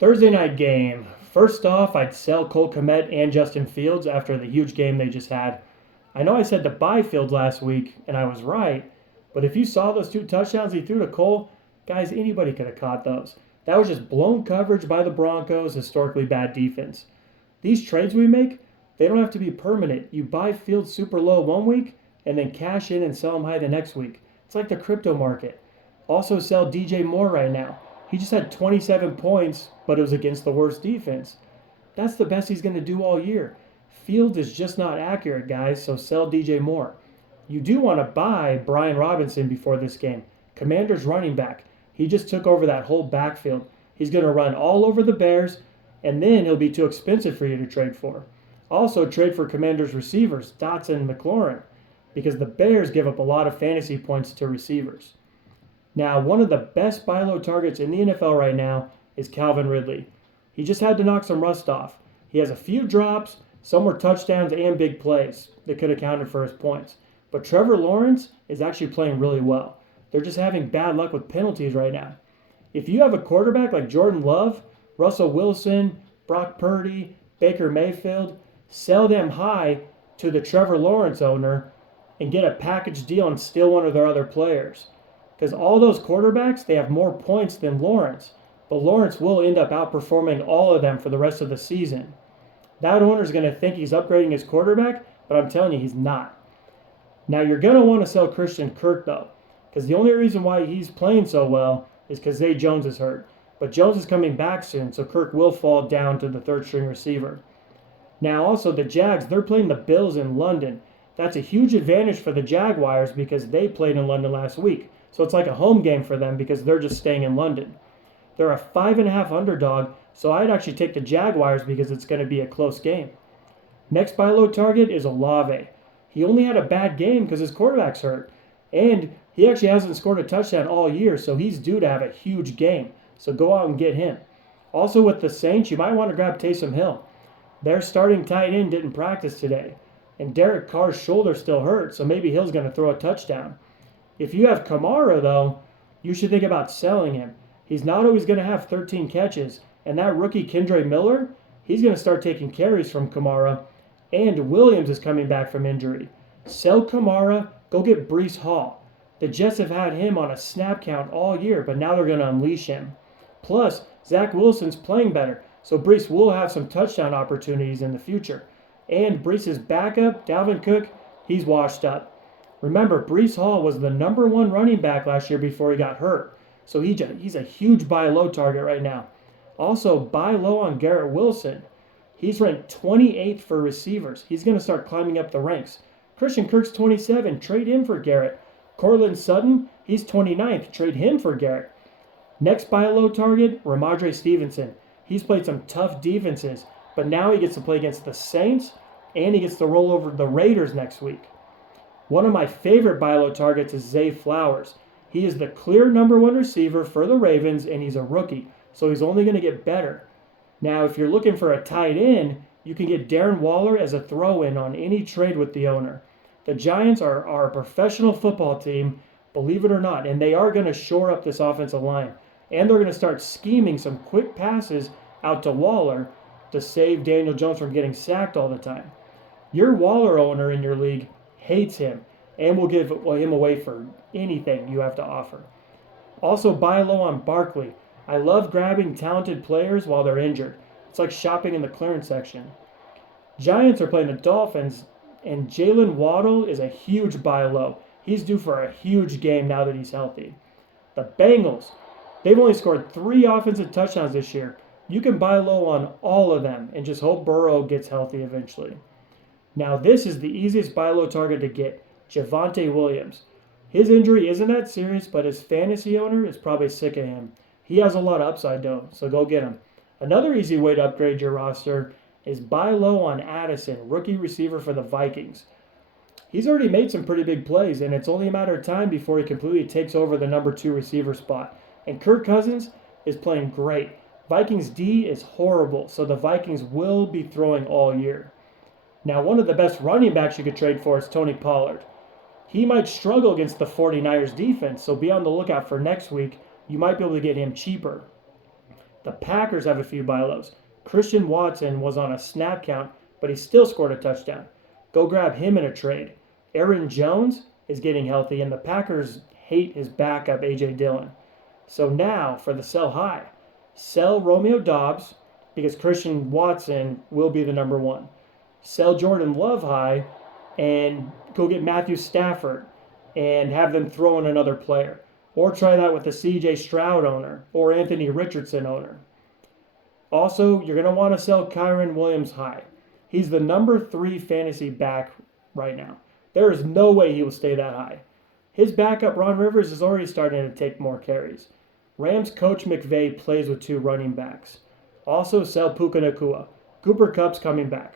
Thursday night game. First off, I'd sell Cole Kmet and Justin Fields after the huge game they just had. I know I said to buy Fields last week, and I was right, but if you saw those two touchdowns he threw to Cole, guys, anybody could have caught those. That was just blown coverage by the Broncos, historically bad defense. These trades we make, they don't have to be permanent. You buy Fields super low one week, and then cash in and sell him high the next week. It's like the crypto market. Also sell DJ Moore right now. He just had 27 points, but it was against the worst defense. That's the best he's going to do all year. Fields is just not accurate, guys, so sell DJ Moore. You do want to buy Brian Robinson before this game. Commanders running back. He just took over that whole backfield. He's going to run all over the Bears, and then he'll be too expensive for you to trade for. Also, trade for Commanders receivers, Dotson and McLaurin, because the Bears give up a lot of fantasy points to receivers. Now, one of the best buy low targets in the NFL right now is Calvin Ridley. He just had to knock some rust off. He has a few drops, some were touchdowns and big plays that could have counted for his points. But Trevor Lawrence is actually playing really well. They're just having bad luck with penalties right now. If you have a quarterback like Jordan Love, Russell Wilson, Brock Purdy, Baker Mayfield, sell them high to the Trevor Lawrence owner and get a package deal and steal one of their other players. Because all those quarterbacks, they have more points than Lawrence. But Lawrence will end up outperforming all of them for the rest of the season. That owner's going to think he's upgrading his quarterback, but I'm telling you, he's not. Now, you're going to want to sell Christian Kirk, though, because the only reason why he's playing so well is because Zay Jones is hurt. But Jones is coming back soon, so Kirk will fall down to the third-string receiver. Now, also, the Jags, they're playing the Bills in London. That's a huge advantage for the Jaguars because they played in London last week. So it's like a home game for them because they're just staying in London. They're a 5.5 underdog, so I'd actually take the Jaguars because it's going to be a close game. Next buy low target is Olave. He only had a bad game because his quarterback's hurt. And he actually hasn't scored a touchdown all year, so he's due to have a huge game. So go out and get him. Also with the Saints, you might want to grab Taysom Hill. Their starting tight end didn't practice today. And Derek Carr's shoulder still hurt, so maybe Hill's going to throw a touchdown. If you have Kamara, though, you should think about selling him. He's not always going to have 13 catches. And that rookie Kendre Miller, he's going to start taking carries from Kamara. And Williams is coming back from injury. Sell Kamara, go get Breece Hall. The Jets have had him on a snap count all year, but now they're going to unleash him. Plus, Zach Wilson's playing better, so Breece will have some touchdown opportunities in the future. And Breece's backup, Dalvin Cook, he's washed up. Remember, Breece Hall was the number one running back last year before he got hurt. So he's a huge buy low target right now. Also, buy low on Garrett Wilson. He's ranked 28th for receivers. He's going to start climbing up the ranks. Christian Kirk's 27. Trade him for Garrett. Cortland Sutton, he's 29th. Trade him for Garrett. Next buy low target, Ramondre Stevenson. He's played some tough defenses, but now he gets to play against the Saints, and he gets to roll over the Raiders next week. One of my favorite buy low targets is Zay Flowers. He is the clear number one receiver for the Ravens, and he's a rookie, so he's only going to get better. Now, if you're looking for a tight end, you can get Darren Waller as a throw-in on any trade with the owner. The Giants are a professional football team, believe it or not, and they are going to shore up this offensive line. And they're going to start scheming some quick passes out to Waller to save Daniel Jones from getting sacked all the time. Your Waller owner in your league hates him and will give him away for anything you have to offer. Also, buy low on Barkley. I love grabbing talented players while they're injured. It's like shopping in the clearance section. Giants are playing the Dolphins, and Jalen Waddle is a huge buy low. He's due for a huge game now that he's healthy. The Bengals, they've only scored 3 offensive touchdowns this year. You can buy low on all of them and just hope Burrow gets healthy eventually. Now, this is the easiest buy low target to get, Javonte Williams. His injury isn't that serious, but his fantasy owner is probably sick of him. He has a lot of upside, though, so go get him. Another easy way to upgrade your roster is buy low on Addison, rookie receiver for the Vikings. He's already made some pretty big plays, and it's only a matter of time before he completely takes over the number 2 receiver spot. And Kirk Cousins is playing great. Vikings D is horrible, so the Vikings will be throwing all year. Now, one of the best running backs you could trade for is Tony Pollard. He might struggle against the 49ers defense, so be on the lookout for next week. You might be able to get him cheaper. The Packers have a few buy lows. Christian Watson was on a snap count, but he still scored a touchdown. Go grab him in a trade. Aaron Jones is getting healthy, and the Packers hate his backup, A.J. Dillon. So now for the sell high. Sell Romeo Doubs because Christian Watson will be the number one. Sell Jordan Love high and go get Matthew Stafford and have them throw in another player. Or try that with the C.J. Stroud owner or Anthony Richardson owner. Also, you're going to want to sell Kyren Williams high. He's the number 3 fantasy back right now. There is no way he will stay that high. His backup, Ron Rivers, is already starting to take more carries. Rams coach McVay plays with 2 running backs. Also, sell Puka Nacua. Cooper Kupp's coming back.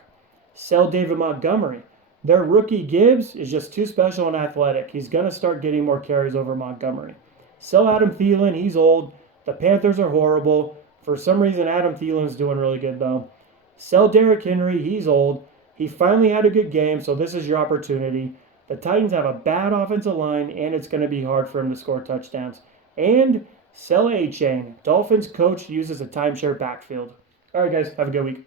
Sell David Montgomery. Their rookie Gibbs is just too special and athletic. He's going to start getting more carries over Montgomery. Sell Adam Thielen. He's old. The Panthers are horrible. For some reason, Adam Thielen's doing really good, though. Sell Derrick Henry. He's old. He finally had a good game, so this is your opportunity. The Titans have a bad offensive line, and it's going to be hard for him to score touchdowns. And sell A-Chain. Dolphins coach uses a timeshare backfield. All right, guys. Have a good week.